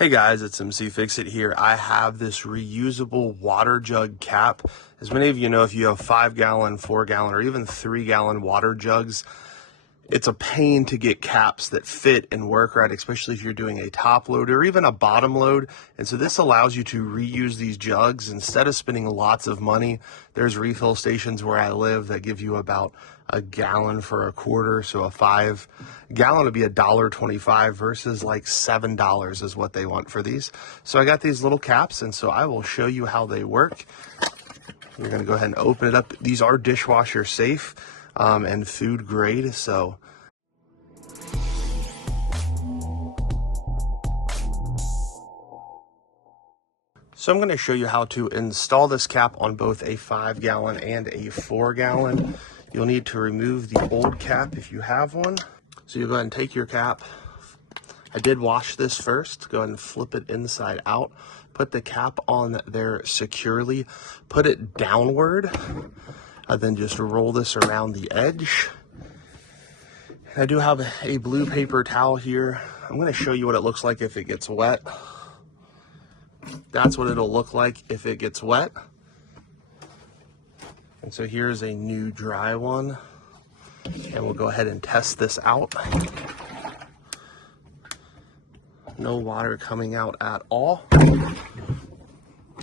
Hey guys, it's Mcfixit here. I have this reusable water jug cap. As many of you know, if you have 5-gallon, 4-gallon, or even 3-gallon water jugs, it's a pain to get caps that fit and work right, especially if you're doing a top load or even a bottom load. And so this allows you to reuse these jugs instead of spending lots of money. There's refill stations where I live that give you about a gallon for a quarter. So a 5-gallon would be $1.25 versus like $7 is what they want for these. So I got these little caps, and so I will show you how they work. You're going to go ahead and open it up. These are dishwasher safe and food grade. So I'm going to show you how to install this cap on both a 5-gallon and a 4-gallon. You'll need to remove the old cap if you have one. So you'll go ahead and take your cap. I did wash this first. Go ahead and flip it inside out. Put the cap on there securely. Put it downward. And then just roll this around the edge. I do have a blue paper towel here. I'm going to show you what it looks like if it gets wet. That's what it'll look like if it gets wet. And so here's a new dry one. And we'll go ahead and test this out. No water coming out at all. And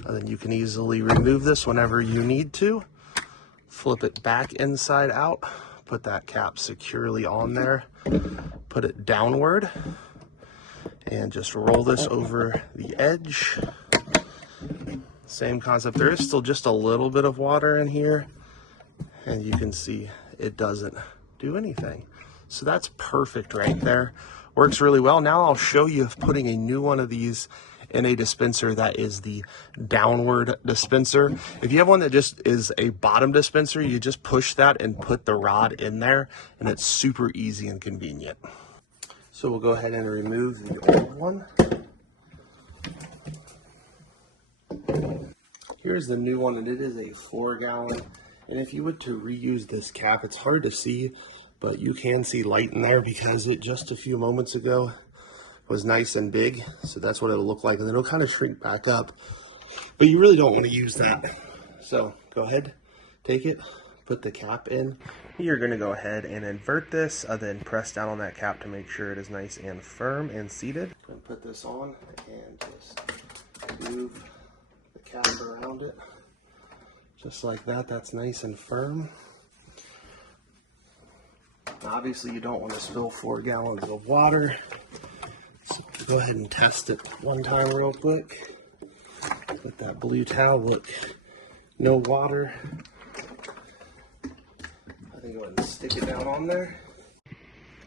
then you can easily remove this whenever you need to. Flip it back inside out. Put that cap securely on there. Put it downward. And just roll this over the edge. Same concept. There is still just a little bit of water in here. And you can see it doesn't do anything. So that's perfect right there. Works really well. Now I'll show you putting a new one of these in a dispenser that is the downward dispenser. If you have one that just is a bottom dispenser, you just push that and put the rod in there, and it's super easy and convenient. So we'll go ahead and remove the old one. Here's the new one, and it is a 4-gallon. And if you were to reuse this cap, it's hard to see, but you can see light in there because it just a few moments ago was nice and big. So that's what it'll look like, and then it'll kind of shrink back up. But you really don't want to use that. So go ahead, take it, put the cap in. You're going to go ahead and invert this, then press down on that cap to make sure it is nice and firm and seated. And put this on and just move the cap around it. Just like that, that's nice and firm. Obviously you don't want to spill 4 gallons of water. So go ahead and test it one time real quick. With that blue towel, look, no water. I think go ahead and stick it down on there.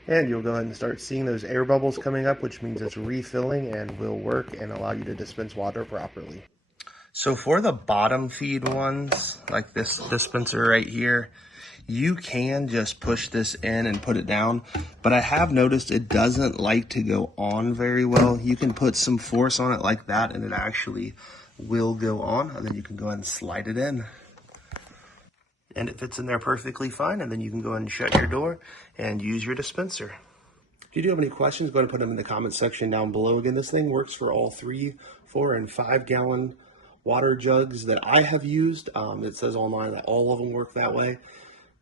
And you'll go ahead and start seeing those air bubbles coming up, which means it's refilling and will work and allow you to dispense water properly. So for the bottom feed ones, like this dispenser right here, you can just push this in and put it down, but I have noticed it doesn't like to go on very well. You can put some force on it like that and it actually will go on, and then you can go ahead and slide it in. And it fits in there perfectly fine, and then you can go ahead and shut your door and use your dispenser. If you do have any questions, go ahead and put them in the comments section down below. Again, this thing works for all 3, 4, and 5-gallon water jugs that I have used. It says online that all of them work that way.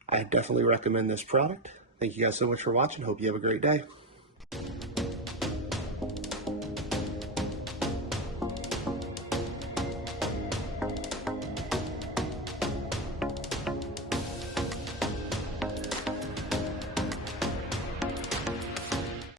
I definitely recommend this product. Thank you guys so much for watching. Hope you have a great day.